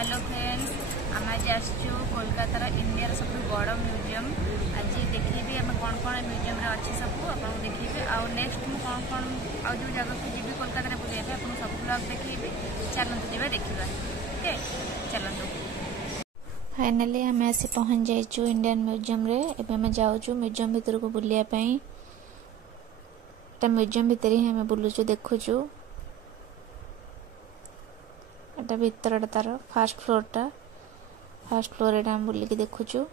Hello friends आम आज आसचु कोलकातार इंडिया सब बड़ म्यूजियम आज देखी आम कौन कौन म्यूजियम अच्छी सब आपको देखी आउ नेक्स्ट मुझे कौन कौन आउ जो जगह को जी कोलकाता बुलाइए आपको सब ब्लॉग देखी चलते जावा देखा ओके चलते फाइनाली आम आसी पहुँच जाइचु इंडियन म्यूजियम रे एबे आम जाऊँ म्यूजियम भीतर को बुलायापी म्यूजियम भितर ही आम बुलूचु देखुचु एटा भीतर तार फास्ट फ्लोर एटा हम बुलिकी देखुचु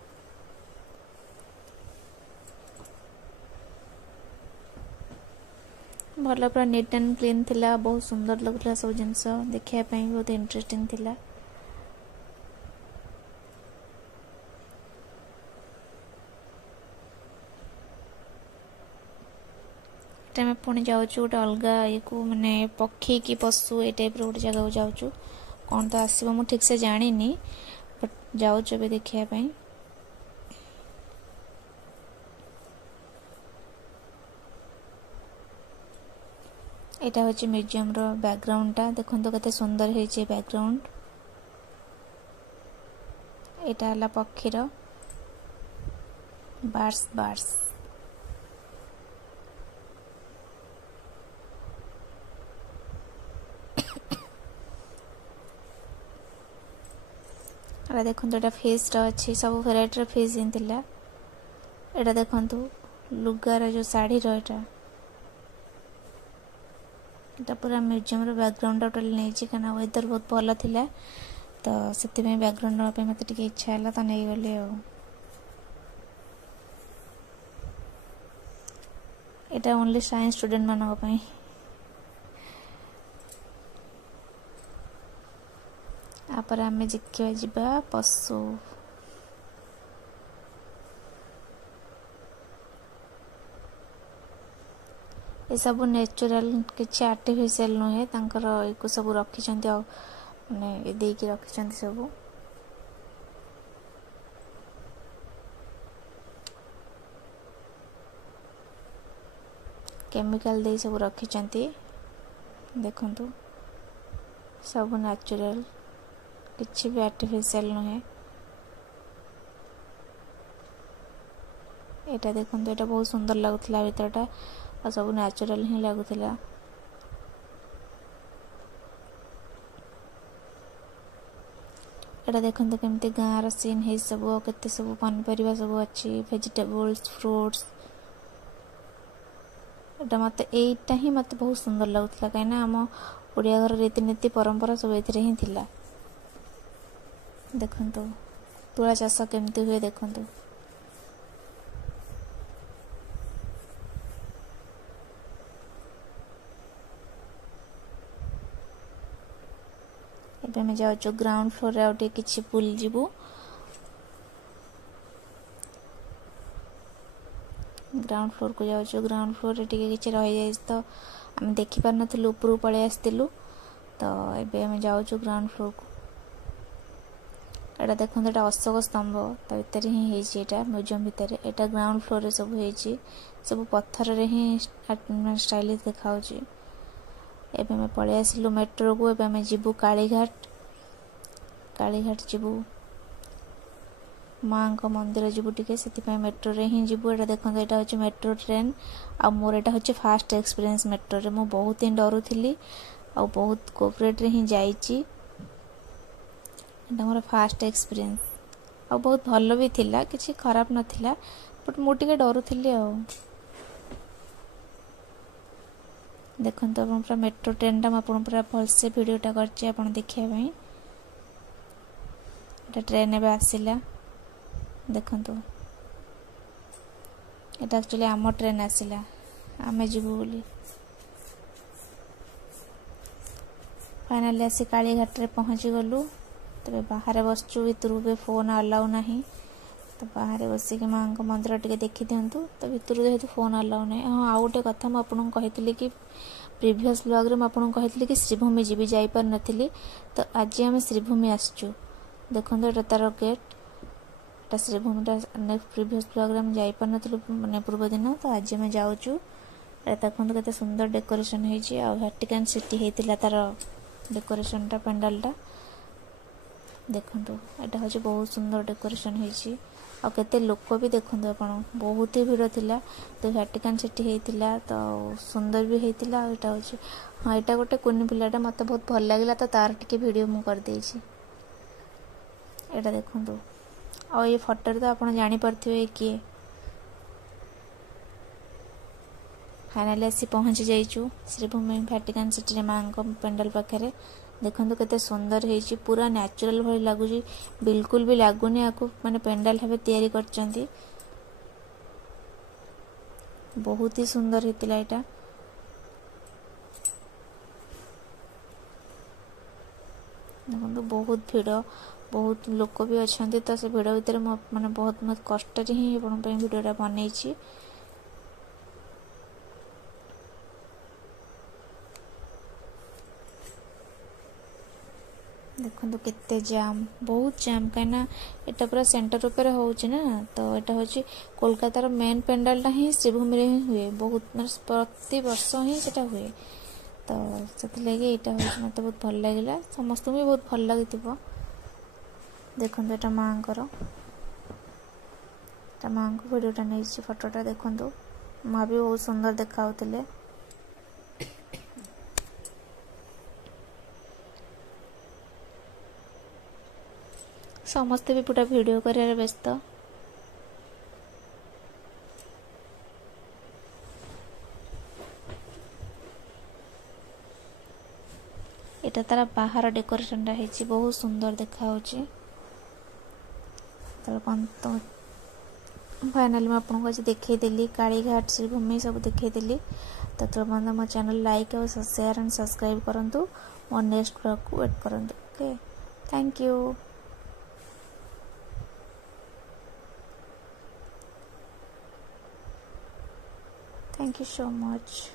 भल पूरा नीट एंड क्लीन थिला बहुत सुंदर लगुला सब जिनस देखिया पई बहुत इंटरेस्टिंग थिला एटा पुणी जाऊँ गोटे अलग ये को माने पक्षी की पशु ये टाइप रोड जगह जाऊँ कौन तो आसो मु ठीक से जानी बट जाऊँ देखिया पई एटा होची म्यूजियम रो बैकग्राउंड टा देखो तो कते सुंदर है जे बैकग्राउंड एटा हला पक्षी रो बार्स अरे देखो तो फिश अच्छी सब भेराइटर फिश हिंला एटा देखो लुगार जो शाढ़ी रहा पूरा म्यूजियम रो बैकग्राउंड टोटल नहीं कहीं वेदर बहुत भल थिला तो से बैकग्राउंड नापे मत इच्छा है तो नहीं गली एटा ओनली साइंस स्टूडेंट मानक आपर आम देखा जा पशु ये सब नेचुरल किसी आर्टिफिशियल नुहे तांकर सब रखी माने देकी रखी सब केमिकल दे सब रखी देखंतु सब नेचुरल किसी भी आर्टिफिशियल नुहे एटा देखो एटा बहुत सुंदर लगुला भीतरटा और सब नेचुरल ही लगुला एटा देखो केमती गाँव सीन है सब केते सब पनीपरिया सब अच्छी वेजिटेबल्स फ्रूट्स एटा मत एटा ही मत बहुत सुंदर लगुला कहीं आम ओडिया घर रीतिनीति परंपरा सब एथिरे ही थिला देखंतु तुला चाष केमती हुए देखंतु एबे में जाऊँ ग्राउंड फ्लोर रे आउटे किछि पुल जीवु ग्राउंड फ्लोर को जाऊँ ग्राउंड फ्लोर रे टिके किछि रहि जाय तो हम देखि पार नथिलु ऊपर पळे आस्तिलु तो एबे हम जाऊँ ग्राउंड फ्लोर को एटा देखो एटा अशोक स्तंभ तो भीतर ही म्यूजियम भितर एटा ग्राउंड फ्लोर रे सब होइछि सब पत्थर रे ही स्टाइलिश देखाउछि एबे मैं पळे आसिलु मेट्रो को एबे मैं जीवु कालीघाट जीवु मां को मंदिर जीवु टिके सेति मेट्रो रे ही जीवु एटा देखो एटा होछि मेट्रो ट्रेन आ मोर एटा होछि फास्ट एक्सपीरियंस मेट्रो रे मो बहुत ही डरू थिली आ बहुत कोऑपरेट रे ही जाईछि मोर फास्ट एक्सपीरियंस आ बहुत भल भी थिला किसी खराब नथिला बट मु टिके डरू थिली आ देखो तो पूरा मेट्रो ट्रेन टा आपन पूरा भल से वीडियोटा करछि आपन देखिया पई एटा ट्रेन एबे आसिला देखो तो एटा एक्चुअली आम ट्रेन आसिला आमे जीवु बोली फाइनली आसी कालीघाट रे पहुंची गलु तबे बाहर बसचु भीतर भी फोन अलाउ नहीं तो बाहर बसिक माँ को मंदिर टे देखी दिंतु तो भीतर जेहतु फोन अलाउ नहीं हाँ आउ गोटे कथा मुझे कही कि प्रीवियस ब्लॉग रे मुझे कही कि श्रीभूमि जी जापर नी तो आज आम श्रीभूमि आसचु देखो ये तार गेट श्रीभूमि नेक्स्ट प्रीवियस ब्लॉग रे जापर नी मैंने पूर्व दिन तो आज आम जाऊँ देखो केते सुंदर डेकोरेशन होती आ भैटिकन सिटी होता तार डेकोरेशन टा पेंडाल टा देखंतु एटा होची बहुत सुंदर डेकोरेशन होईची आ केते लोक भी देखंतु आपण बहुत ही भीड़ थिला तो वैटिकन सिटी हेतिला तो सुंदर भी हेतिला एटा होची हां एटा गोटे कुनी पिलाटा मते बहुत भल लागिला तो तार टिके वीडियो मु कर देछि एटा देखंतु आ ये फोटो तो आपण जानि परथिबे कि फाइनली आसी पहुँची जाइचु श्रीभूमि वैटिकन सिटी रे मां को पेंडल पाखरे देखंतु केते सुंदर हेची पूरा नेचुरल भली लागुची बिल्कुल भी लागुनी आकु माने पेंडल हबे तयारी करचंती बहुत ही सुंदर हेतिला एटा देखंतु बहुत भीड़ बहुत लोक भी अछंती तो से भीड़ भीतर माने बहुत मत कष्ट रे ही आपण पे वीडियोटा बनैछि देखो केते जाम बहुत जाम कहीं एटा पूरा सेंटर ऊपर होची ना तो एटा होची कोलकाता मेन पेंडाल टा ही श्रीभूमि रे हुए बहुत प्रति वर्ष ही सेटा हुए तो से लगे एटा होची मते बहुत भल लागिला समस्त भी बहुत भल लागितिबो देखो एटा मांकर एटा मां को वीडियोटा नैछि फोटोटा देखो माँ भी बहुत सुंदर देखाउतले समस्ते भी पूरा वीडियो कर व्यस्त एटा तारा बाहर डेकोरेशन टा हेची बहुत सुंदर देखा होची तो फाइनली मैं आपको आज देखई देली कालीघाट श्रीभूमि सब देखई देली तो मो चैनल लाइक और शेयर एंड सब्सक्राइब करंतु मो नेक्स्ट ब्लॉग को वेट करंतु okay thank you so much।